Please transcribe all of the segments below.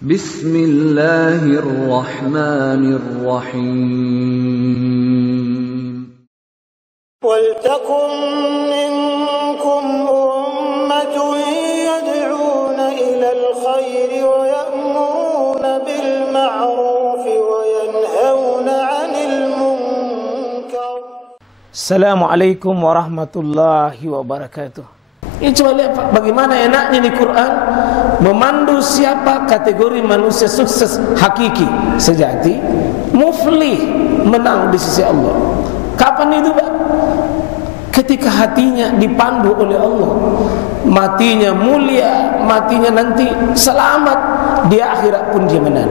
Bismillahirrahmanirrahim. Waltakum minkum ummatun yad'una ilal khairi wa ya'muruna bil ma'ruf wa yanhauna 'anil munkar. Assalamualaikum warahmatullahi wabarakatuh. Ini coba lihat Pak, bagaimana enaknya di Quran memandu siapa kategori manusia sukses hakiki, sejati, muflih, menang di sisi Allah. Kapan itu Pak? Ketika hatinya dipandu oleh Allah, matinya mulia, matinya nanti selamat, di akhirat pun dia menang.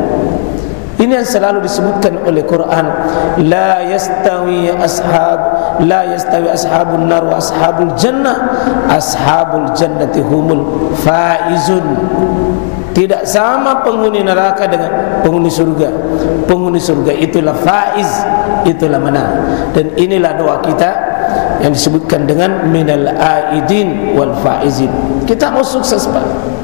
Ini yang selalu disebutkan oleh Quran, la yastawi ashabun nar wa ashabul jannah, ashabul jannati humul faizun. Tidak sama penghuni neraka dengan penghuni surga. Penghuni surga itulah faiz, itulah menang. Dan inilah doa kita yang disebutkan dengan minal aidin wal faizin. Kita mau sukses Pak.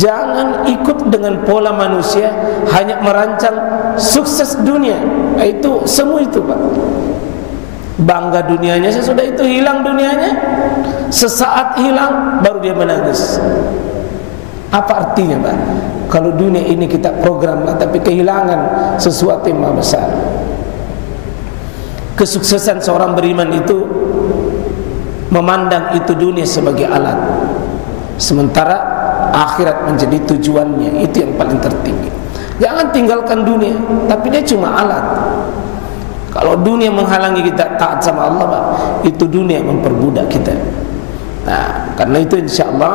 Jangan ikut dengan pola manusia hanya merancang sukses dunia. Itu semua itu Pak. Bangga dunianya, sesudah itu hilang dunianya. Sesaat hilang baru dia menangis. Apa artinya Pak? Kalau dunia ini kita program tapi kehilangan sesuatu yang maha besar. Kesuksesan seorang beriman itu memandang itu dunia sebagai alat, sementara akhirat menjadi tujuannya. Itu yang paling tertinggi. Jangan tinggalkan dunia, tapi dia cuma alat. Kalau dunia menghalangi kita taat sama Allah Pak, itu dunia memperbudak kita. Nah, karena itu insyaallah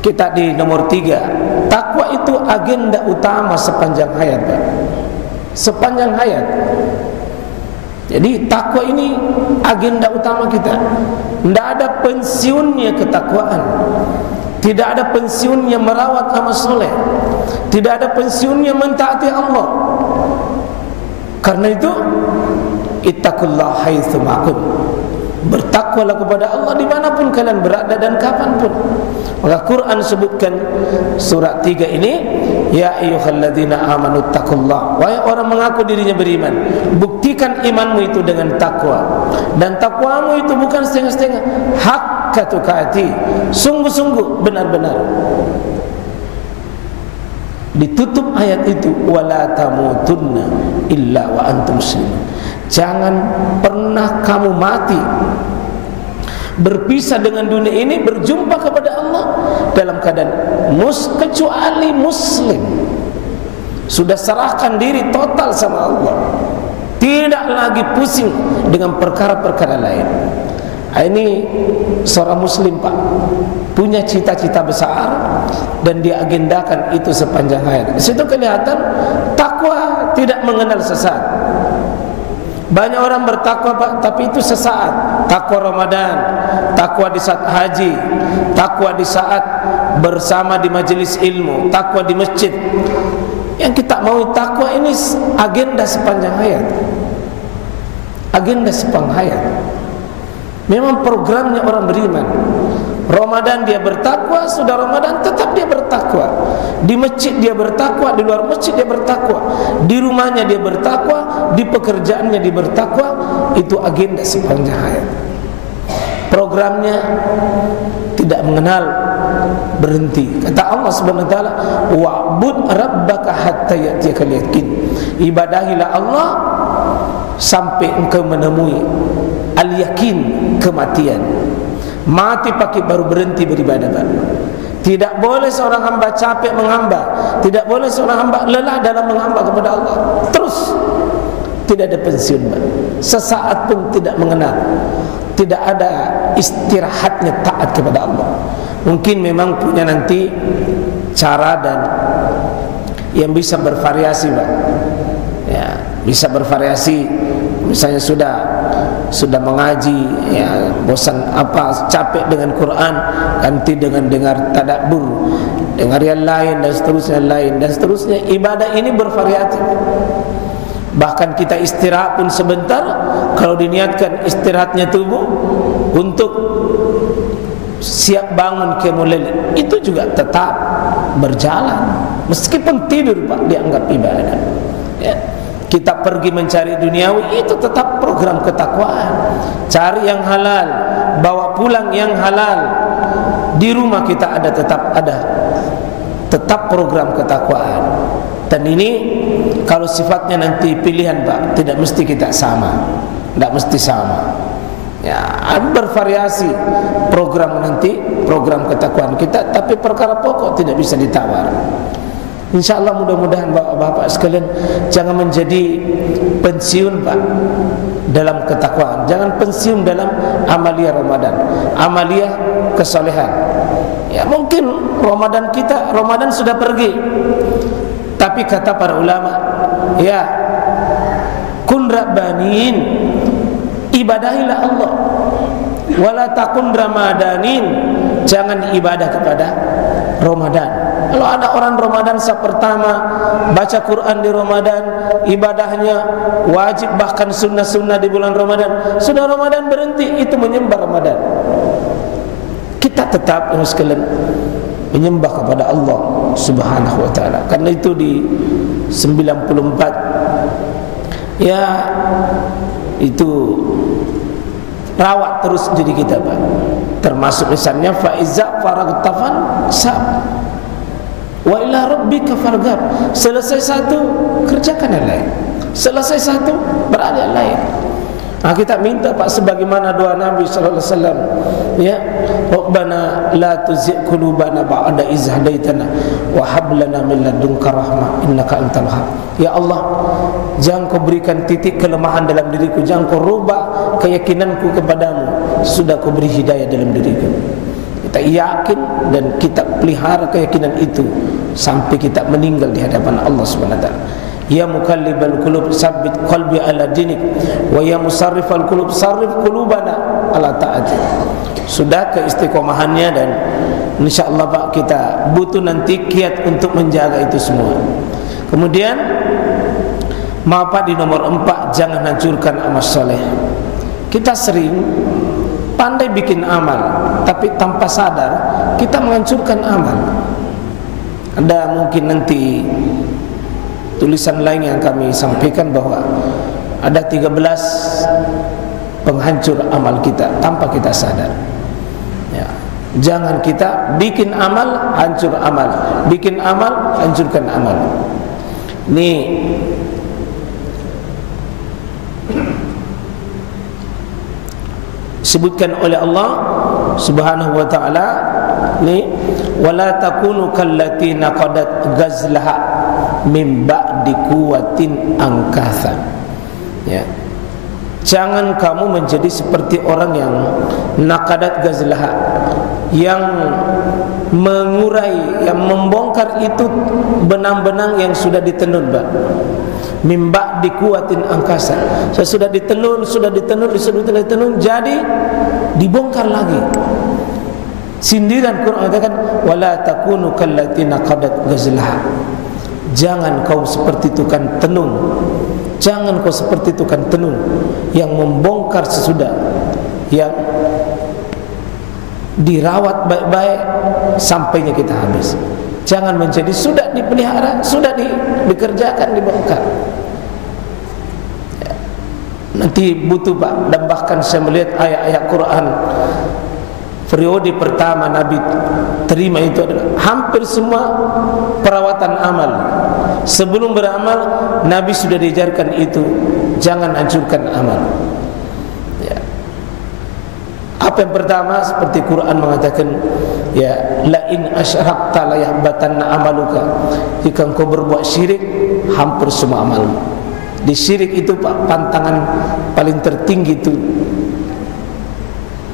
kita di nomor 3, takwa itu agenda utama sepanjang hayat Pak. Sepanjang hayat. Jadi takwa ini agenda utama kita. Tidak ada pensiunnya ketakwaan. Tidak ada pensiunnya merawat amal soleh. Tidak ada pensiunnya mentaati Allah. Karena itu ittaqullah haitsu ma kuntum. Bertakwalah kepada Allah dimanapun kalian berada dan kapanpun. Maka Quran sebutkan surat 3 ini, ya ayyuhalladzina amanu taqullah. Wahai orang mengaku dirinya beriman, buktikan imanmu itu dengan takwa. Dan takwamu itu bukan setengah-setengah, haqqa tuqati, sungguh-sungguh benar-benar. Ditutup ayat itu, wala tamutunna illa wa antum muslimun. Jangan pernah kamu mati berpisah dengan dunia ini, berjumpa kepada Allah dalam keadaan kecuali muslim. Sudah serahkan diri total sama Allah, tidak lagi pusing dengan perkara-perkara lain. Ini seorang muslim Pak, punya cita-cita besar dan dia agendakan itu sepanjang hayat. Di situ kelihatan takwa tidak mengenal sesat. Banyak orang bertakwa Pak, tapi itu sesaat. Takwa Ramadan, takwa di saat haji, takwa di saat bersama di majelis ilmu, takwa di masjid. Yang kita mau takwa ini agenda sepanjang hayat. Agenda sepanjang hayat. Memang programnya orang beriman. Ramadan dia bertakwa, sudah Ramadan tetap dia bertakwa. Di masjid dia bertakwa, di luar masjid dia bertakwa. Di rumahnya dia bertakwa, di pekerjaannya dia bertakwa. Itu agenda sepanjang hayat. Programnya tidak mengenal berhenti. Kata Allah Subhanahu wa taala, wa'bud rabbaka hatta ya'tiyakal yaqin. Ibadahilah Allah sampai engkau menemui al-yakin, kematian. Mati pakai baru berhenti beribadah Pak. Tidak boleh seorang hamba capek menghamba, tidak boleh seorang hamba lelah dalam menghamba kepada Allah. Terus tidak ada pensiun Pak. Sesaat pun tidak mengenal. Tidak ada istirahatnya taat kepada Allah. Mungkin memang punya nanti cara dan yang bisa bervariasi Pak. Ya, bisa bervariasi. Misalnya sudah mengaji, ya bosan apa, capek dengan Quran, ganti dengan dengar tadabbur, dengar yang lain dan seterusnya. Ibadah ini bervariatif. Bahkan kita istirahat pun sebentar, kalau diniatkan istirahatnya tubuh untuk siap bangun qiyamul lail, itu juga tetap berjalan. Meskipun tidur Pak dianggap ibadah. Ya. Kita pergi mencari duniawi itu tetap program ketakwaan. Cari yang halal, bawa pulang yang halal. Di rumah kita tetap program ketakwaan. Dan ini kalau sifatnya nanti pilihan Pak, tidak mesti kita sama. Tidak mesti sama. Ya, bervariasi program nanti, program ketakwaan kita, tapi perkara pokok tidak bisa ditawar. InsyaAllah mudah-mudahan bapak-bapak sekalian jangan menjadi pensiun Pak dalam ketakwaan. Jangan pensiun dalam amalia Ramadan, amalia kesolehan. Ya mungkin Ramadan sudah pergi, tapi kata para ulama, ya kun rabbanin, ibadahilah Allah, wala takun ramadanin, jangan ibadah kepada Ramadan. Kalau ada orang Ramadan pertama baca Quran di Ramadan, ibadahnya wajib bahkan sunnah-sunnah di bulan Ramadan, sudah Ramadan berhenti, itu menyembah Ramadan. Kita tetap sekalian menyembah kepada Allah Subhanahu wa taala. Karena itu di 94 ya itu rawat terus diri kita Pak. Termasuk misalnya faiza faragtafan sab wa ila rabbika farghab. Selesai satu kerjakan yang lain, selesai satu berada yang lain. Nah, kita minta Pak sebagaimana doa Nabi sallallahu alaihi wasallam, ya Rabbana la tuzigh qulubana ba'da idh hadaitana wa hab lana min ladunka rahmah innaka antal wahhab. Ya Allah, jangan kau berikan titik kelemahan dalam diriku, jangan kau rubah keyakinanku kepadamu, sudah kau beri hidayah dalam diriku. Kita yakin dan kita pelihara keyakinan itu sampai kita meninggal di hadapan Allah Subhanahu wa taala. Ya mukallibal qulub sabbit qalbi ala dinik, wa ya musarrifal qulub sarrif qulubana ala ta'atik. Sudah keistiqomahannya, dan insyaallah Pak kita butuh nanti kiat untuk menjaga itu semua. Kemudian Pak di nomor 4, jangan hancurkan amal soleh. Kita sering pandai bikin amal, tapi tanpa sadar kita menghancurkan amal. Ada mungkin nanti tulisan lain yang kami sampaikan bahwa ada 13 penghancur amal kita tanpa kita sadar. Ya. Jangan kita bikin amal, hancur amal, bikin amal, hancurkan amal. Ini disebutkan oleh Allah Subhanahu wa taala, ni wala takunu kallati naqadat ghazlaha min ba'di quwwatin angkatha. Ya. Jangan kamu menjadi seperti orang yang naqadat ghazlaha, yang mengurai, yang membongkar itu benang-benang yang sudah ditenun, Pak. Min ba'di quwwatin angkasa. Sudah ditenun, jadi dibongkar lagi. Sindiran Quran katakan wala takunu kallati naqadat ghazlaha. Jangan kau seperti tukang tenun. Jangan kau seperti tukang tenun yang membongkar sesudah, yang dirawat baik-baik sampainya kita habis. Jangan menjadi sudah dipelihara, sudah dikerjakan, dibongkar. Ya. Nanti butuh Pak, dan bahkan saya melihat ayat-ayat Quran periode pertama Nabi terima itu adalah hampir semua perawatan amal. Sebelum beramal Nabi sudah diajarkan itu, jangan hancurkan amal. Ya. Apa yang pertama, seperti Quran mengatakan, ya la in asyrakta la yahbatanna amaluka. Jika engkau berbuat syirik, hampir semua amalmu. Di syirik itu Pak, pantangan paling tertinggi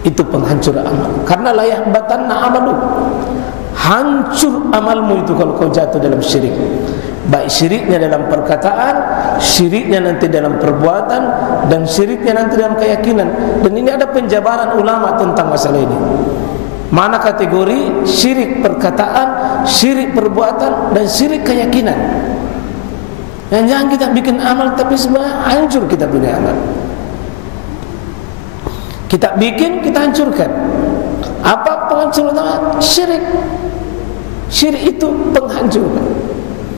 itu penghancur amal. Karena la yahbatanna amalu, hancur amalmu itu kalau kau jatuh dalam syirik. Baik syiriknya dalam perkataan, syiriknya nanti dalam perbuatan, dan syiriknya nanti dalam keyakinan. Dan ini ada penjabaran ulama tentang masalah ini. Mana kategori syirik perkataan, syirik perbuatan, dan syirik keyakinan. Dan jangan kita bikin amal tapi sebenarnya hancur kita punya amal. Kita bikin, kita hancurkan. Apa penghancur utama? Syirik. Syirik itu penghancur.